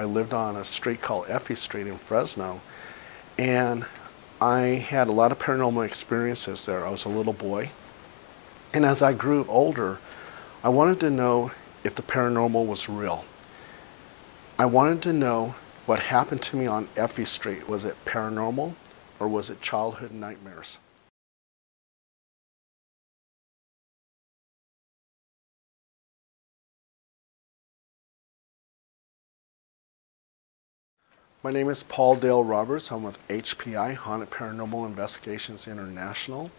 I lived on a street called Effie Street in Fresno, and I had a lot of paranormal experiences there. I was a little boy, and as I grew older, I wanted to know if the paranormal was real. I wanted to know what happened to me on Effie Street. Was it paranormal, or was it childhood nightmares? My name is Paul Dale Roberts. I'm with HPI, Haunted Paranormal Investigations International.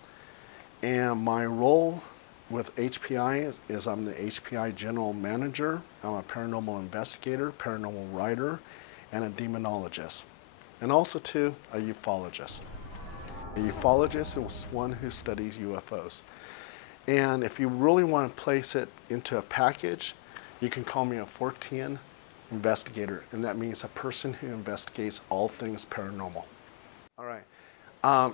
And my role with HPI is I'm the HPI General Manager. I'm a paranormal investigator, paranormal writer, and a demonologist. And also, too, a ufologist. A ufologist is one who studies UFOs. And if you really want to place it into a package, you can call me a 410 investigator, and that means a person who investigates all things paranormal. All right.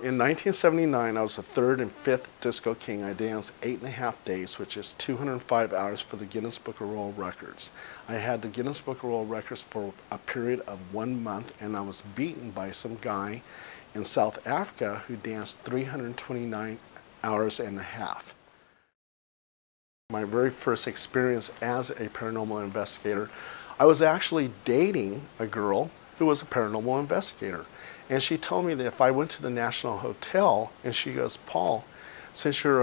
In 1979, I was the third and fifth Disco King. I danced 8.5 days, which is 205 hours for the Guinness Book of World Records. I had the Guinness Book of World Records for a period of 1 month, and I was beaten by some guy in South Africa who danced 329 hours and a half. My very first experience as a paranormal investigator, I was actually dating a girl who was a paranormal investigator. And she told me that if I went to the National Hotel, and she goes, Paul, since you're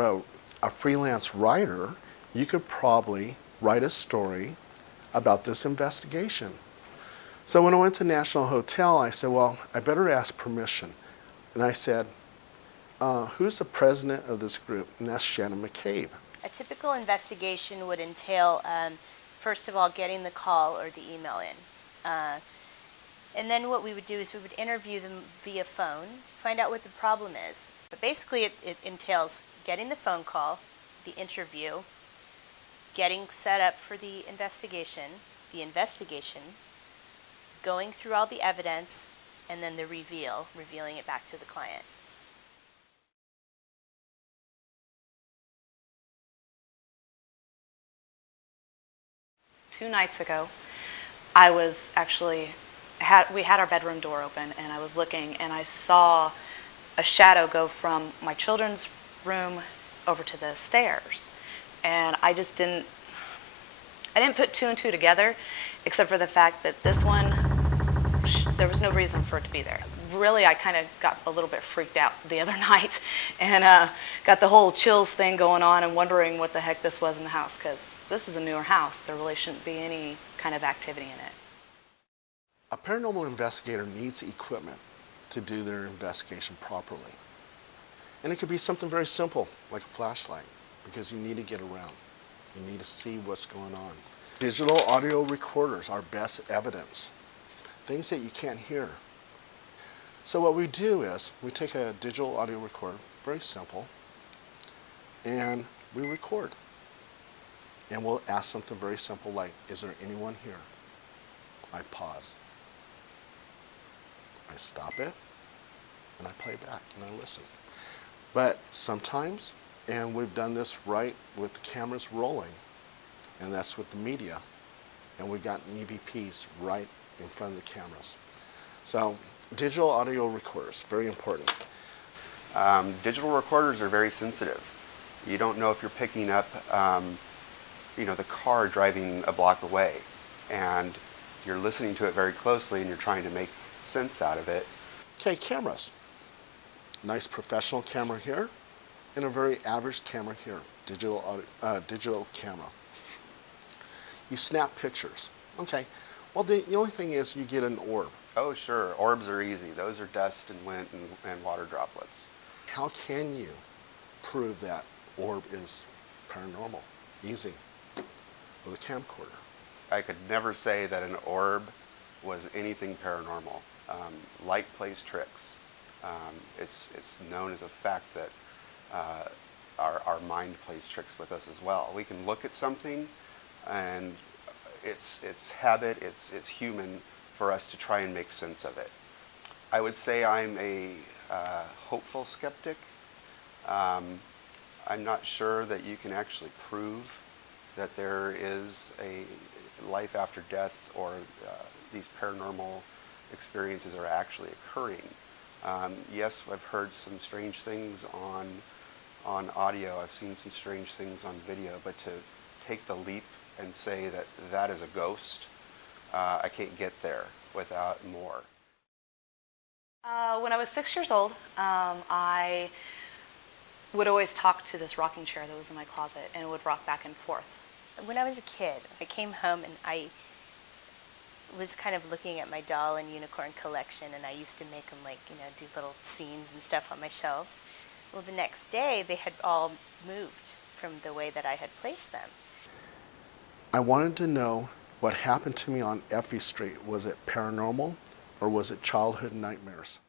a freelance writer, you could probably write a story about this investigation. So when I went to National Hotel, I said, well, I better ask permission. And I said, who's the president of this group? And that's Shannon McCabe. A typical investigation would entail, first of all, getting the call or the email in. And then what we would do is we would interview them via phone, find out what the problem is. But basically it entails getting the phone call, the interview, getting set up for the investigation, going through all the evidence, and then the revealing it back to the client. Two nights ago, we had our bedroom door open, and I was looking, and I saw a shadow go from my children's room over to the stairs. And I didn't put two and two together, except for the fact that this one, there was no reason for it to be there. Really, I kind of got a little bit freaked out the other night, and got the whole chills thing going on and wondering what the heck this was in the house, because this is a newer house. There really shouldn't be any kind of activity in it. A paranormal investigator needs equipment to do their investigation properly. And it could be something very simple, like a flashlight, because you need to get around. You need to see what's going on. Digital audio recorders are best evidence, things that you can't hear. So what we do is we take a digital audio recorder, very simple, and we record. And we'll ask something very simple like, is there anyone here? I pause. I stop it, and I play back, and I listen. But sometimes, and we've done this right with the cameras rolling, and that's with the media, and we've gotten EVPs right in front of the cameras. So digital audio recorders, very important. Digital recorders are very sensitive. You don't know if you're picking up the car driving a block away, and you're listening to it very closely and you're trying to make sense out of it. Okay, cameras. Nice professional camera here and a very average camera here, digital camera. You snap pictures. Okay, well the only thing is you get an orb. Oh sure, orbs are easy. Those are dust and wind and water droplets. How can you prove that orb is paranormal? Easy. With a camcorder. I could never say that an orb was anything paranormal. Light plays tricks. It's known as a fact that our mind plays tricks with us as well. We can look at something, and it's habit, it's human for us to try and make sense of it. I would say I'm a hopeful skeptic. I'm not sure that you can actually prove that there is a life after death, or these paranormal experiences are actually occurring. Yes, I've heard some strange things on audio. I've seen some strange things on video, but to take the leap and say that that is a ghost, I can't get there without more. When I was 6 years old, I would always talk to this rocking chair that was in my closet, and it would rock back and forth. When I was a kid, I came home and I was kind of looking at my doll and unicorn collection, and I used to make them, like, you know, do little scenes and stuff on my shelves. Well, the next day they had all moved from the way that I had placed them. I wanted to know what happened to me on Effie Street. Was it paranormal or was it childhood nightmares?